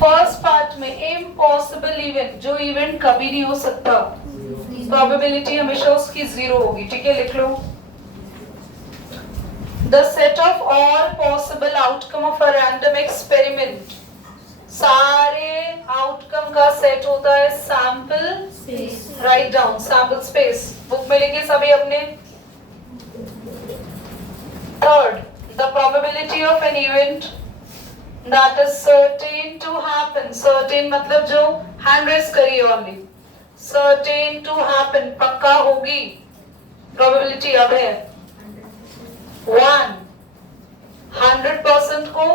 First part में impossible event, जो event कभी नहीं हो सकता, प्रोबेबिलिटी हमेशा उसकी 0 होगी। ठीक है, लिख लो। The set of all possible outcome of a random experiment, सारे आउटकम का सेट होता है sample, write down sample space, book में लिखिए सभी अपने। Third, the probability of an event that is certain to happen, certain मतलब जो hand raise करिए only, certain to happen पक्का होगी, probability अब है 1। 100% को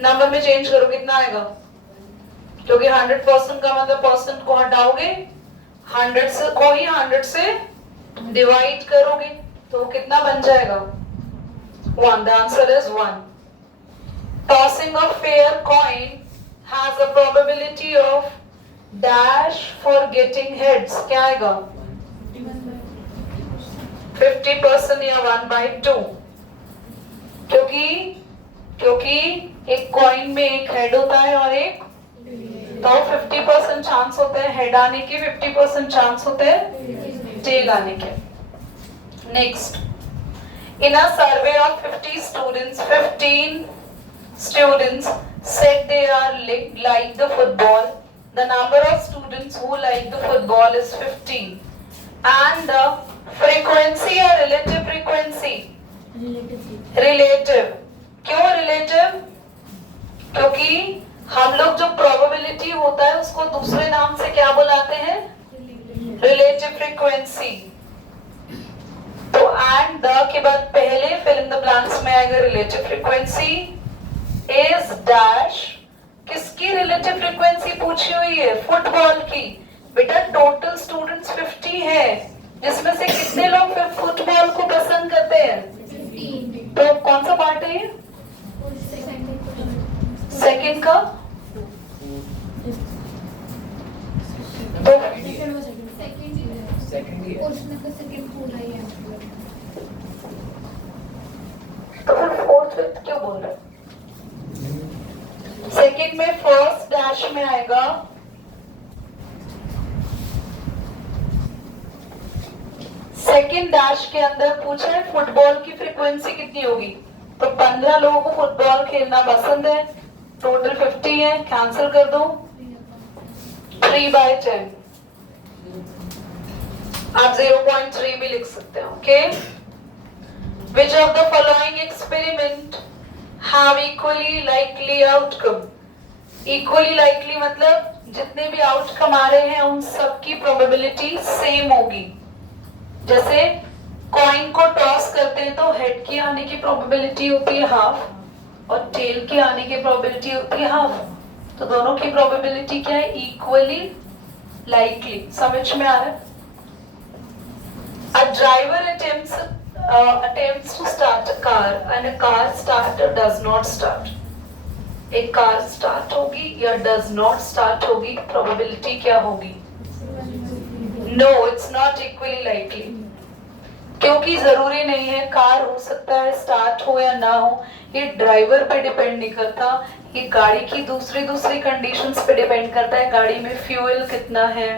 नंबर में चेंज करो, कितना आएगा? क्योंकि 100% का मतलब परसेंट को हटाओगे, 100 से को ही 100 से डिवाइड करोगे तो कितना बन जाएगा? 1। The answer is 1. Tossing a fair coin has a probability of dash for getting heads, क्या आएगा? 50% या 1/2, क्योंकि एक कॉइन में एक हेड होता है और एक, तो 50% चांस होते हैं हेड आने के, 50% चांस होते हैं टेल आने के। Next, in a survey of 50 students, 15 students said they are like the football. The number of students who like the football is 15, and the frequency or relative frequency, relative। क्यों relative? क्योंकि हम लोग जो probability होता है उसको दूसरे नाम से क्या बुलाते हैं? relative frequency। तो and the के बाद पहले fill in the blanks में आएगा relative frequency is dash। किसकी रिलेटिव फ्रीक्वेंसी पूछी हुई है? फुटबॉल की। बेटा टोटल स्टूडेंट्स 50 है, जिसमें से कितने लोग फुटबॉल को पसंद करते हैं? 15। तो कौन सा पार्ट है ये? सेकंड का? तो फिर फोर्थ फिफ्थ क्यों बोल रहे हैं? सेकंड में फर्स्ट डैश में आएगा सेकंड डैश के अंदर पूछा है फुटबॉल की फ्रीक्वेंसी कितनी होगी, तो 15 लोगों को फुटबॉल खेलना पसंद है, टोटल 50 है, कैंसिल कर दो, 3/10। आप 0.3 भी लिख सकते हैं। Okay, which of the following experiment have equally likely outcome। equally likely मतलब जितने भी आउटकम आ रहे हैं उन सब की प्रोबेबिलिटी सेम होगी। जैसे कॉइन को टॉस करते हैं तो हेड की आने की प्रोबेबिलिटी होती है हाफ और टेल की आने की प्रोबेबिलिटी होती है हाफ, तो दोनों की प्रोबेबिलिटी क्या है? Equally likely. समझ में आ रहा है? A driver attempts to start a car and a car starter does not start। एक कार स्टार्ट होगी या does not start होगी, प्रोबेबिलिटी क्या होगी? No, it's not equally likely। क्योंकि जरूरी नहीं है, कार हो सकता है स्टार्ट हो या ना हो, ये ड्राइवर पे डिपेंड नहीं करता, ये गाड़ी की दूसरी कंडीशंस पे डिपेंड करता है। गाड़ी में फ्यूल कितना है,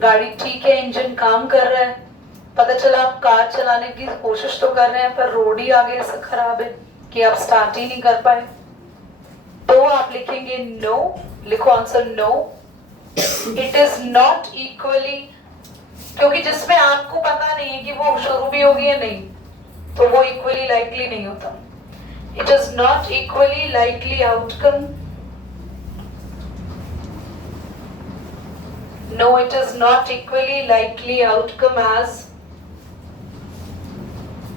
गाड़ी ठीक है, इंजन काम कर रहा है, पता चला आप कार चलाने की कोशिश तो कर रहे हैं पर रोड ही आगे ऐसा खराब है कि आप स्टार्ट ही नहीं कर पाए, तो आप लिखेंगे नो। लिखो answer no, it is not equally, क्योंकि जिसमें आपको पता नहीं है कि वो शुरू भी होगी या नहीं, तो वो इक्वली लाइकली नहीं होता। It is not equally likely outcome. No, it is not equally likely outcome as,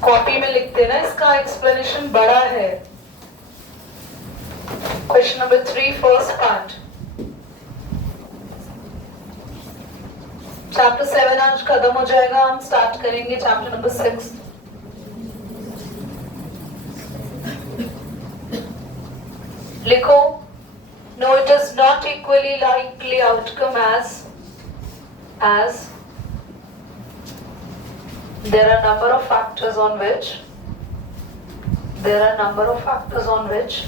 copy में लिखते ना, इसका एक्सप्लेनेशन बड़ा है। Question number 3 first part, chapter 7 आज खत्म हो जाएगा, हम स्टार्ट करेंगे चैप्टर नंबर 6। लिखो, no it is not equally likely outcome as there are number of factors on which there are number of factors on which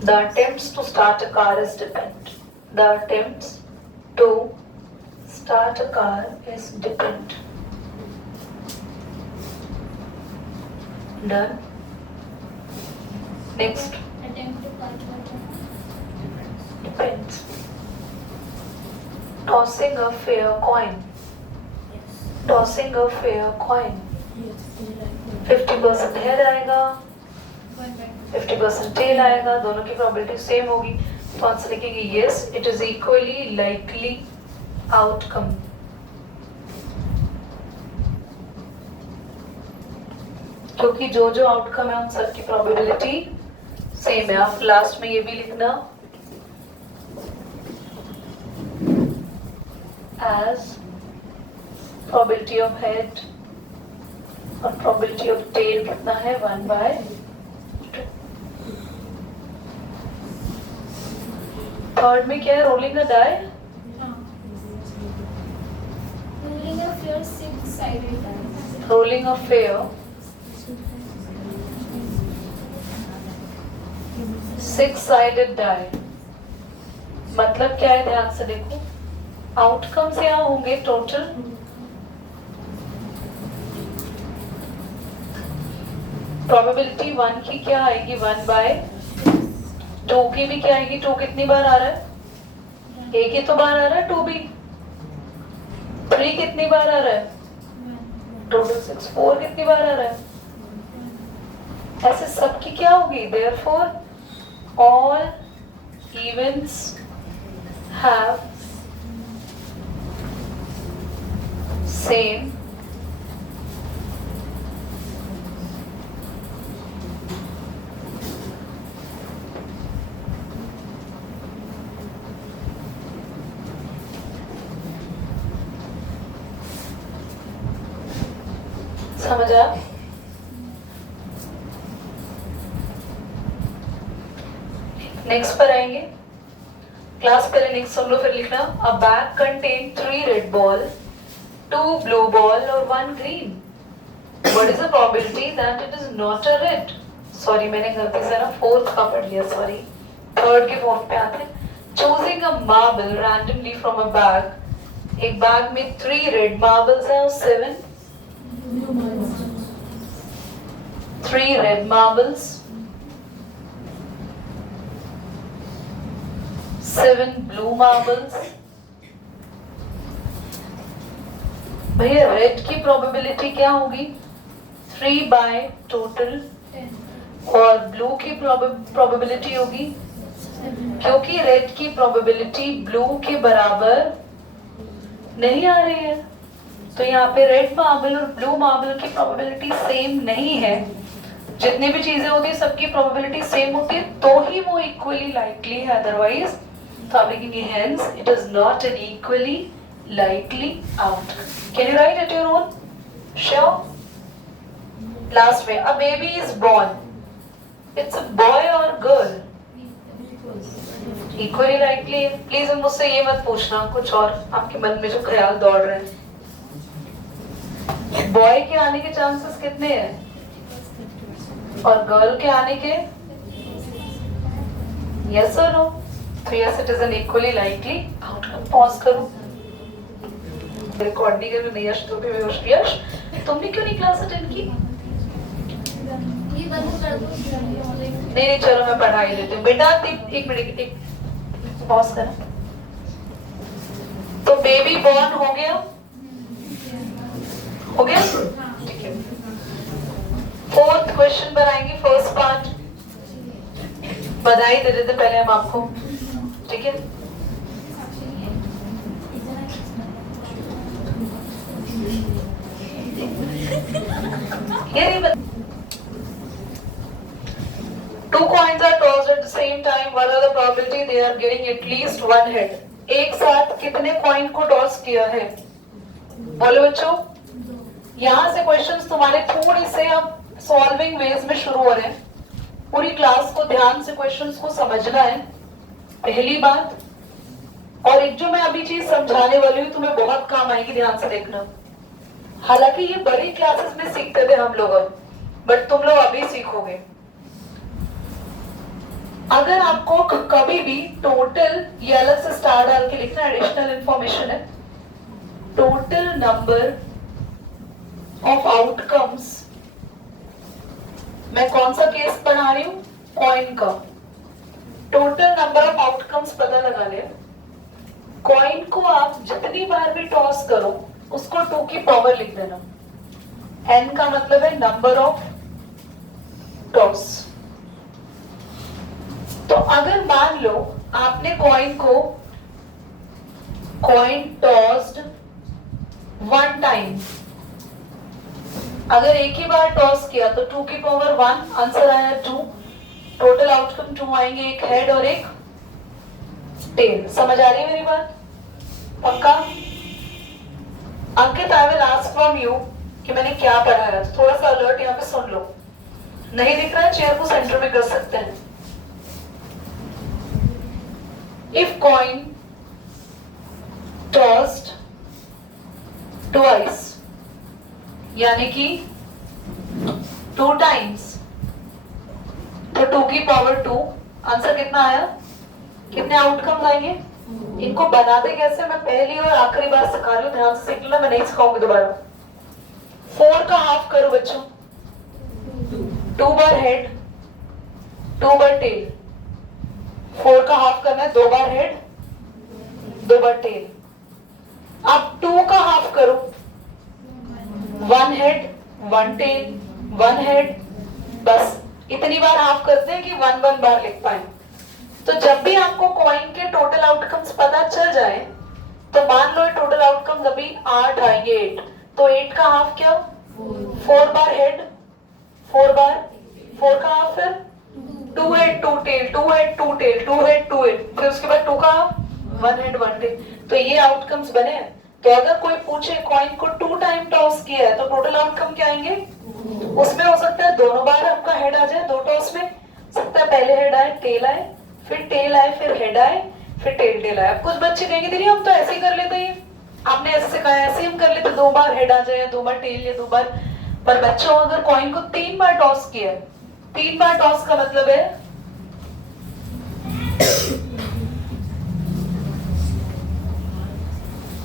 the attempts to start a car is depend. The attempts to start a car is depend. Done. Next. Attempt to cut water. Depends. Tossing a fair coin. Tossing a fair coin. 50% head आएगा, 50% tell आएगा, दोनों की probability same होगी, तो answer लिखेंगे yes it is equally likely outcome. क्योंकि जो जो आउटकम है उन सब की प्रोबेबिलिटी सेम है। आप लास्ट में ये भी लिखना एज प्रोबेबिलिटी ऑफ हेड और प्रोबेबिलिटी ऑफ टेल कितना है 1/2। थर्ड में क्या है rolling a die, Rolling a fair six-sided die. Rolling a fair 6-sided die. मतलब क्या है ध्यान से देखो, आउटकम्स यहाँ होंगे टोटल प्रोबेबिलिटी 1 की क्या आएगी 1/2 की भी क्या आएगी 2 कितनी बार आ रहा है, एक ही तो बार आ रहा है 2 भी, 3 कितनी बार आ रहा है टोटल 6, 4 कितनी बार आ रहा है, ऐसे सबकी क्या होगी therefore all events have same समझा। नेक्स्ट पर आएंगे, क्लास पहले नेक्स्ट हम लोग फिर लिखना अ bag contain 3 red ball 2 blue ball और 1 green, what is the probability that it is not a red, sorry मैंने गलती से ना फोर्थ का पढ़ लिया, सॉरी थर्ड के फोर्थ पे आते हैं। Choosing a marble randomly from a bag, एक बैग में 3 रेड मार्बल्स हैं और 7 3 red marbles, 7 blue marbles। भैया रेड की प्रोबेबिलिटी क्या होगी 3 बाय टोटल और ब्लू की प्रोबेबिलिटी होगी, क्योंकि रेड की प्रोबेबिलिटी ब्लू के बराबर नहीं आ रही है, तो यहाँ पे रेड मार्बल और ब्लू मार्बल की प्रोबेबिलिटी सेम नहीं है। जितनी भी चीजें होती है सबकी प्रोबेबिलिटी सेम होती है तो ही वो इक्वली लाइकली है, अदरवाइज तो आप लिखेंगे hence it is not an equally likely outcome. Can you write at your own? Sure. Last में a baby is born, it's a boy और गर्ल, इक्वली लाइकली। प्लीज मुझसे ये मत पूछना कुछ और आपके मन में जो ख्याल दौड़ रहे हैं। बॉय के आने के चांसेस कितने हैं और गर्ल के आने के यस और नो, तो yes it is an equally likely outcome. Pause करो, रिकॉर्ड नहीं कर रहे यश, तो भी यश तुमने क्यों नहीं क्लास अटेंड की? ये बंद कर दो। नहीं चलो मैं पढ़ा ही लेती हूँ बेटा, एक मिनट एक पॉज कर। तो बेबी बॉर्न हो गया, हो गया ठीक है। फोर्थ क्वेश्चन पर आएंगे, फर्स्ट पार्ट बधाई दे देते पहले हम आपको, ठीक है। ये two coins are tossed at the same time, what are the probability they are getting at least one head? एक साथ कितने कॉइन को टॉस किया है बोलो बच्चों। यहाँ से क्वेश्चंस तुम्हारे थोड़े से अब सॉल्विंग वेज में शुरू हो रहे हैं। पूरी क्लास को ध्यान से क्वेश्चंस को समझना है, पहली बात। और एक जो मैं अभी चीज समझाने वाली हूँ तुम्हें बहुत काम आएगी, ध्यान से देखना। हालांकि ये बड़ी क्लासेस में सीखते थे हम लोग, बट तुम लोग अभी सीखोगे। अगर आपको कभी भी टोटल, ये अलग से स्टार डाल के लिखना, एडिशनल इंफॉर्मेशन है, टोटल नंबर ऑफ आउटकम्स, मैं कौन सा केस पढ़ा रही हूं, कॉइन का। टोटल नंबर ऑफ आउटकम्स पता लगा लिया। कॉइन को आप जितनी बार भी टॉस करो उसको 2 की पावर लिख देना। n का मतलब है नंबर ऑफ टॉस। तो अगर मान लो आपने कॉइन टॉस्ड 1 टाइम, अगर एक ही बार टॉस किया तो 2 की पावर 1, आंसर आया 2। टोटल आउटकम 2 आएंगे, एक हेड और एक टेल। समझ आ रही है मेरी बात? पक्का? Ankit, I will ask from you कि मैंने क्या पढ़ाया, तो थोड़ा सा अलर्ट यहाँ पे सुन लो। नहीं दिख रहा है, चेयर को सेंटर में कर सकते हैं। इफ कॉइन टॉस्ड ट्वाइस, यानी कि 2 टाइम्स, तो 2 की पावर 2, आंसर कितना आया? कितने आउटकम आएंगे? इनको बनाते कैसे मैं पहली और आखिरी बार सिखा रही हूँ, ध्यान से सीख लो, मैं नहीं सिखाऊंगी दोबारा। 4 का हाफ करो बच्चों, 2 बार हेड 2 बार टेल। 4 का हाफ करना है, 2 बार हेड 2 बार टेल। अब 2 का हाफ करो, 1 हेड 1 टेल 1 हेड, बस इतनी बार हाफ करते हैं कि 1 बार लिख पाए। तो जब भी आपको कॉइन के टोटल आउटकम्स पता चल जाए, तो मान लो टोटल आउटकम्स अभी 8 आएंगे, 8, तो 8 का हाफ क्या? 4 बार हेड 4 बार, 4 का हाफ फिर 2 head 2 tail 2 head 2 tail 2 head 2 head, फिर उसके बाद 2 का हाफ 1 हेड 1 टेल। तो ये आउटकम्स बने हैं। तो अगर कोई पूछे कॉइन को 2 टाइम टॉस किया है तो टोटल आउटकम क्या आएंगे? उसमें हो सकता है दोनों बार आपका हेड आ जाए, 2 टॉस में सकता है पहले हेड आए टेल आए, फिर टेल आए फिर हेड आए फिर टेल आए। कुछ बच्चे कहेंगे दीदी हम तो ऐसे ही कर लेते हैं, आपने ऐसे सिखाया, ऐसे हम कर लेते, 2 बार हेड आ जाए 2 बार टेल या 2 बार। पर बच्चों अगर कॉइन को 3 बार टॉस किया है, 3 बार टॉस का मतलब है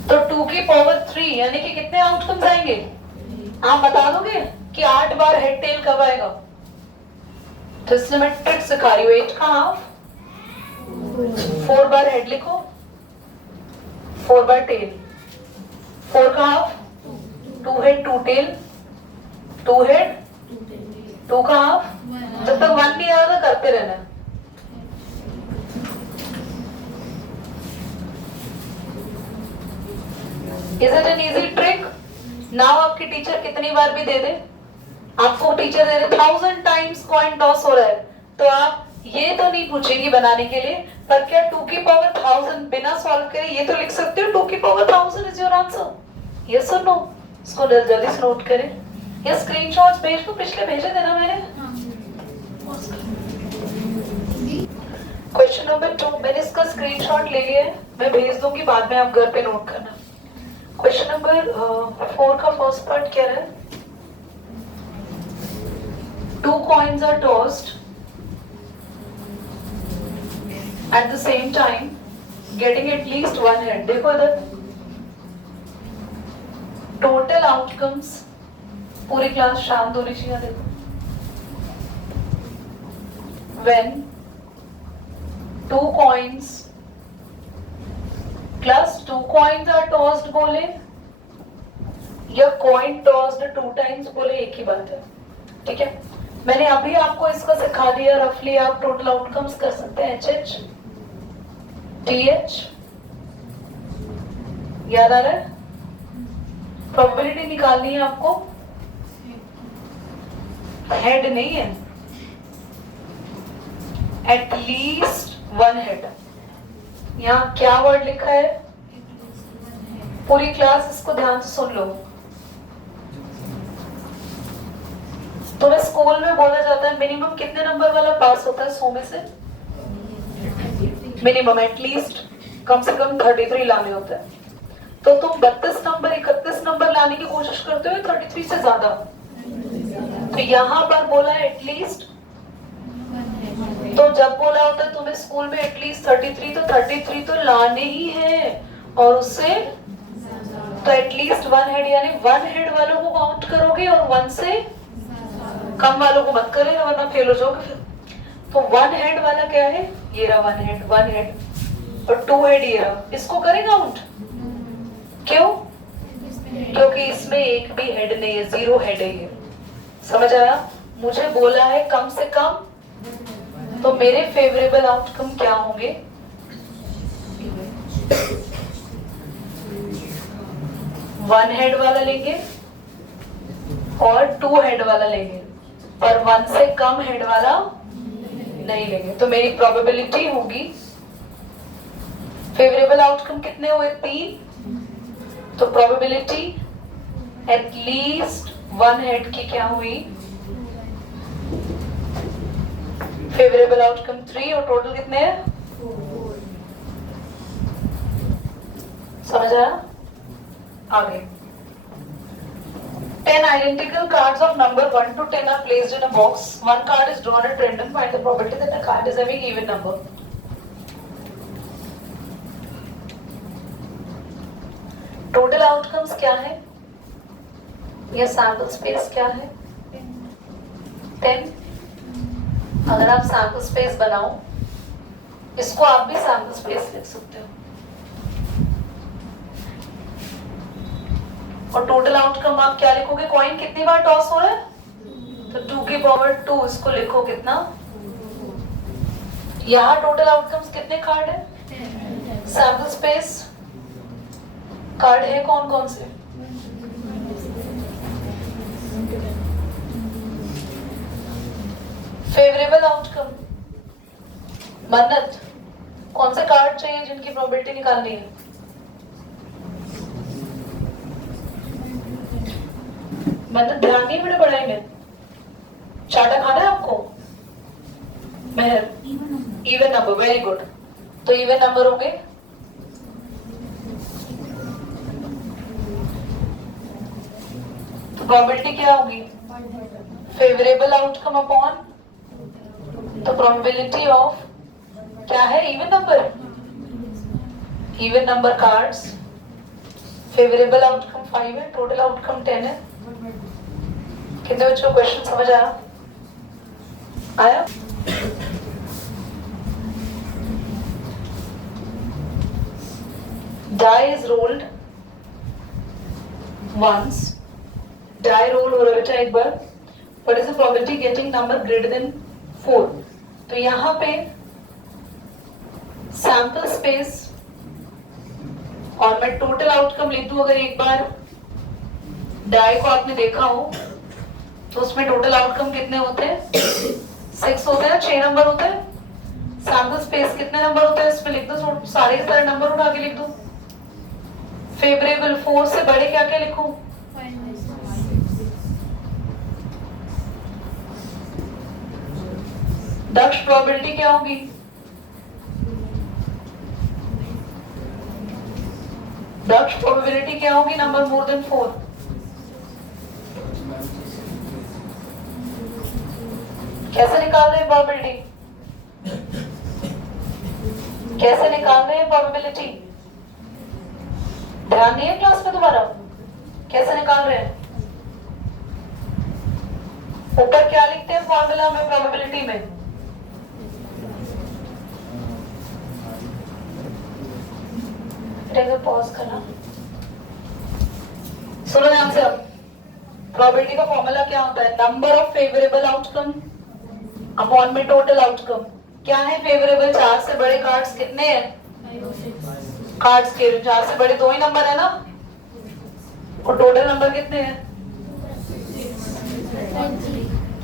तो 2 की पावर 3, यानी कि कितने आउटकम्स आएंगे? आप बता दोगे कि 8 बार हेड टेल कब आएगा? तो इसलिए मैं ट्रिक सिखा रही हूँ। 8 का हाफ 4 बार हेड लिखो 4 बार टेल, 4 का हाफ 2 हेड 2 टेल 2 हेड 2 का हाफ, जब तक 1 नहीं आएगा करते रहना। Is it an easy trick? Now आपकी टीचर कितनी बार भी दे दे, आपको टीचर दे दे 1000 टाइम्स कॉइन टॉस हो रहा है, तो आप ये तो नहीं पूछेगी बनाने के लिए, पर क्या 2 की पावर 1000 बिना सॉल्व करे ये तो लिख सकते हो 2 की power 1000 is your answer? Yes और नो? इसको जल्दी से नोट करें या स्क्रीनशॉट्स भेज दो, पिछले भेजे थे ना मैंने। क्वेश्चन नंबर 2 मैंने इसका स्क्रीनशॉट ले लिया है, मैं भेज दूंगी, बाद में आप घर पे नोट करना। क्वेश्चन नंबर 4 का फर्स्ट पार्ट क्या है? 2 coins are tossed at the same time, getting at least 1 head. देखो इधर टोटल आउटकम्स, पूरी क्लास शांत होनी चाहिए। देखो, when 2 coins plus 2 coins are tossed बोले या coin tossed 2 times बोले, एक ही बात है, ठीक है। मैंने अभी आपको इसका सिखा दिया, रफली आप टोटल आउटकम्स कर सकते हैं। HH TH याद आ रहा है? प्रोबेबिलिटी निकालनी है आपको, हेड नहीं है, एटलीस्ट 1 हेड। यहाँ क्या वर्ड लिखा है? पूरी क्लास इसको ध्यान से सुन लो। तुम्हें स्कूल में बोला जाता है मिनिमम कितने नंबर वाला पास होता है 100 में से? मिनिमम एटलीस्ट कम से कम 33 लाने होते हैं। तो तुम 32 नंबर 31 नंबर लाने की कोशिश करते हो 33 से ज्यादा। तो यहाँ पर बोला है एटलीस्ट, तो जब बोला होता है तुम्हें स्कूल में एटलीस्ट 33, तो 33 तो लाने ही है, और उससे तो एटलीस्ट 1 हेड, यानी 1 हेड वालों को काउंट करोगे और 1 से कम वालों को मत करें वरना फेल हो जाओगे फिर। तो 1 हेड वाला क्या है? ये रहा 1 हेड, 1 हेड, और 2 हेड ये रहा, इसको करें काउंट? क्यों? क्योंकि इसमें एक भी हेड नहीं है, 0 हेड है ये। समझ आया? मुझे बोला है कम से कम, तो मेरे फेवरेबल आउटकम क्या होंगे? वन हेड वाला लेंगे और 2 हेड वाला लेंगे, पर 1 से कम हेड वाला नहीं लेंगे। तो मेरी प्रोबेबिलिटी होगी, फेवरेबल आउटकम कितने हुए? 3। तो प्रोबेबिलिटी एटलीस्ट 1 हेड की क्या हुई? फेवरेबल आउटकम 3, और टोटल कितने हैं? 4। समझ आया? आगे 10 identical cards of number 1 to 10 are placed in a box. One card is drawn at random. Find the probability that the card is having even number. Total outcomes क्या है? या sample space क्या है? 10। अगर आप सैंपल स्पेस बनाओ, इसको आप भी सैंपल स्पेस लिख सकते हो, और टोटल आउटकम आप क्या लिखोगे? कॉइन कितनी बार टॉस हो रहा है? तो 2 की पावर 2, इसको लिखो कितना? यहाँ टोटल आउटकम्स कितने कार्ड है? सैंपल स्पेस कार्ड है कौन कौन से? फेवरेबल आउटकम मन्नत, कौन से कार्ड चाहिए जिनकी प्रोबेबिलिटी निकालनी है? मन्नत ध्यान नहीं बड़े पढ़ाई में, चाटा खाना है आपको? मेहर इवन नंबर, वेरी गुड। तो इवन नंबर होंगे, तो प्रोबेबिलिटी क्या होगी? फेवरेबल आउटकम अपॉन, तो प्रोबेबिलिटी ऑफ क्या है? Even number, even number cards. Favourable outcome 5 है, टोटल आउटकम 10 है। कितने बच्चों को क्वेश्चन समझ आया? आया? Die is rolled once. Die roll हो रहा है बेटा एक बार। What is the probability getting number greater than 4? तो यहाँ पे सैंपल स्पेस और मैं टोटल आउटकम लिख दूं। अगर एक बार डाई को आपने देखा हो तो उसमें टोटल आउटकम कितने होते हैं? 6 होते हैं, 6 नंबर होते हैं। सैंपल स्पेस कितने नंबर होते हैं इसमें लिख दो, सारे के सारे नंबर उठा के लिख दो। फेवरेबल 4 से बड़े क्या क्या लिखूं? दक्ष प्रोबेबिलिटी क्या होगी? दक्ष प्रोबेबिलिटी क्या होगी? Number more than 4। कैसे निकाल रहे हैं प्रोबेबिलिटी? कैसे निकाल रहे हैं प्रोबेबिलिटी? ध्यान नहीं है क्लास में तुम्हारा? कैसे निकाल रहे हैं? ऊपर क्या लिखते हैं फॉर्मूला में प्रोबेबिलिटी में? पॉज करना, सुनो ध्यान से। अब प्रोबेबिलिटी का फॉर्मूला क्या होता है? Number of favourable outcome upon में टोटल आउटकम। क्या है फेवरेबल? 4 से बड़े कार्ड्स कितने हैं? कार्ड्स के 4 से बड़े 2 ही नंबर है ना, और टोटल नंबर कितने हैं?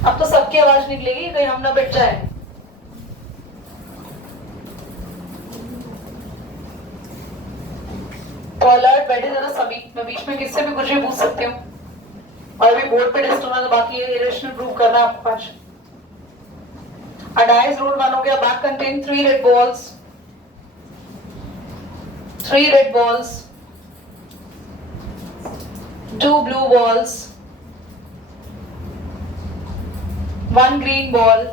अब तो सबकी आवाज निकलेगी, कहीं हम ना बैठ जाए। तो अलर्ट बैठे जरा सभी, मैं बीच में किससे भी कुछ भी पूछ सकती हूँ। और अभी बोर्ड पे टेस्ट होना, तो बाकी इरेशनल प्रूव करना है आपको आज। A dice roll 1 हो गया, bag contain 3 red balls, 3 red balls, 2 blue balls, 1 green ball,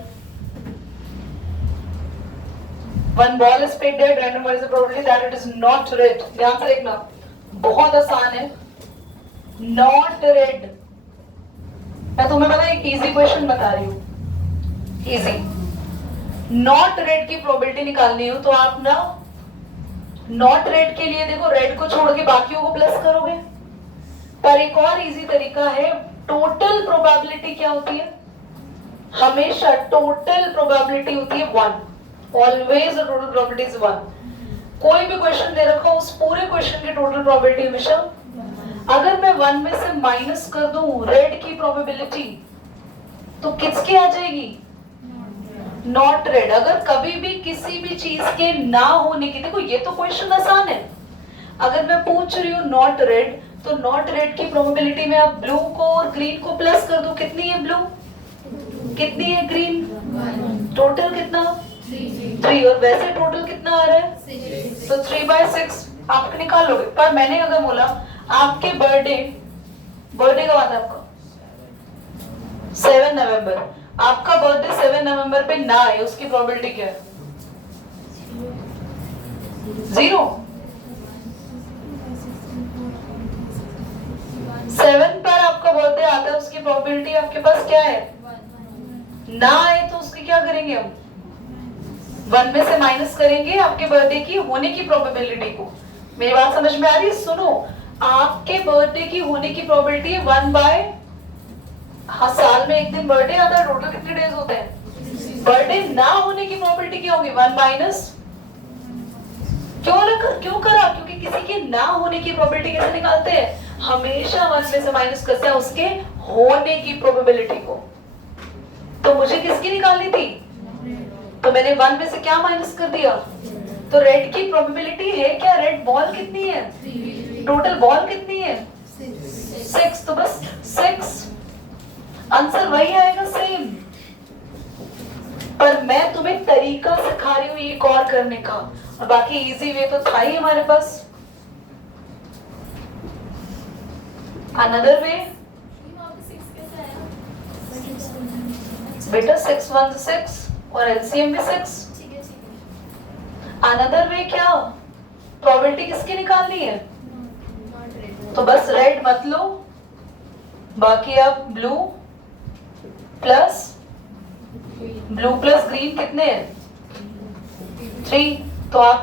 1 ball is picked at random. What is the probability that it is not red? ध्यान से देखना, बहुत आसान है। Not red, मैं तुम्हें पता है एक इजी क्वेश्चन बता रही हूँ, इजी। नॉट रेड की प्रोबेबिलिटी निकालनी हो तो आप ना नॉट रेड के लिए देखो, रेड को छोड़ के बाकियों को प्लस करोगे। पर एक और इजी तरीका है, टोटल प्रोबेबिलिटी क्या होती है? हमेशा टोटल प्रोबेबिलिटी होती है 1। Always the total probability is 1। कोई भी क्वेश्चन दे रखा हो, उस पूरे क्वेश्चन की टोटल प्रोबेबिलिटी हमेशा, अगर मैं 1 में से माइनस कर दूं रेड की प्रोबेबिलिटी, तो किसकी आ जाएगी? Not red. अगर कभी भी किसी भी चीज के ना होने की, देखो ये तो क्वेश्चन आसान है, अगर मैं पूछ रही हूँ नॉट रेड, तो नॉट रेड की प्रोबेबिलिटी में आप ब्लू को और ग्रीन को प्लस कर दो, कितनी है ब्लू, कितनी है ग्रीन, टोटल कितना 3, और वैसे टोटल कितना आ रहा है, तो 3/6 आप निकाल लोगे। पर मैंने अगर बोला आपके बर्थडे कब आता है आपका, 7 नवंबर, आपका बर्थडे 7 नवंबर पे ना आए, उसकी प्रोबेबिलिटी क्या है? 0। 7 पर आपका बर्थडे आता है, उसकी प्रोबेबिलिटी आपके पास क्या है? ना आए तो उसकी क्या करेंगे हम? 1 में से माइनस करेंगे आपके बर्थडे की होने की प्रोबेबिलिटी को। मेरी बात समझ में आ रही है? सुनो, आपके बर्थडे की होने की प्रोबेबिलिटी है 1/, हाँ साल में एक दिन बर्थडे आता है, टोटल कितने डेज होते हैं? बर्थडे ना होने की प्रोबेबिलिटी क्या होगी? 1 माइनस, क्यों करा? क्योंकि किसी के ना होने की प्रोबेबिलिटी कैसे निकालते हैं? हमेशा 1 में से माइनस करते हैं उसके होने की प्रोबेबिलिटी को। तो मुझे किसकी निकालनी थी? तो मैंने 1 में से क्या माइनस कर दिया? तो रेड की प्रोबेबिलिटी है क्या? रेड बॉल कितनी है? टोटल बॉल कितनी है? 6। तो बस 6, आंसर वही आएगा, सेम। पर मैं तुम्हें तरीका सिखा रही हूँ एक और करने का, और बाकी इजी वे तो था ही हमारे पास। अनदर वे, बेटा 6 1 6 और एलसीएम भी 6। अनदर वे क्या, प्रोबेबिलिटी किसकी निकालनी है? तो बस रेड मत लो, बाकी आप ब्लू प्लस ग्रीन कितने हैं? 3। तो आप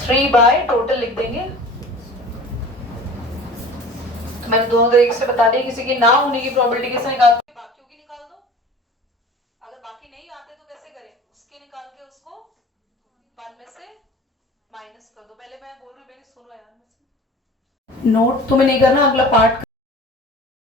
3 टोटल लिख देंगे। तो मैंने दोनों तरीके से बता दिया, किसी की ना होने की प्रोबेबिलिटी कैसे निकालते हैं, बाकियों की निकाल दो। अगर बाकी नहीं आते तो कैसे करें? उसके निकाल के उसको 1 में से माइनस कर दो। पहले मैं बोल रही हूँ, मेरी सुनो यार, नोट तुम्हें नहीं करना, अगला पार्ट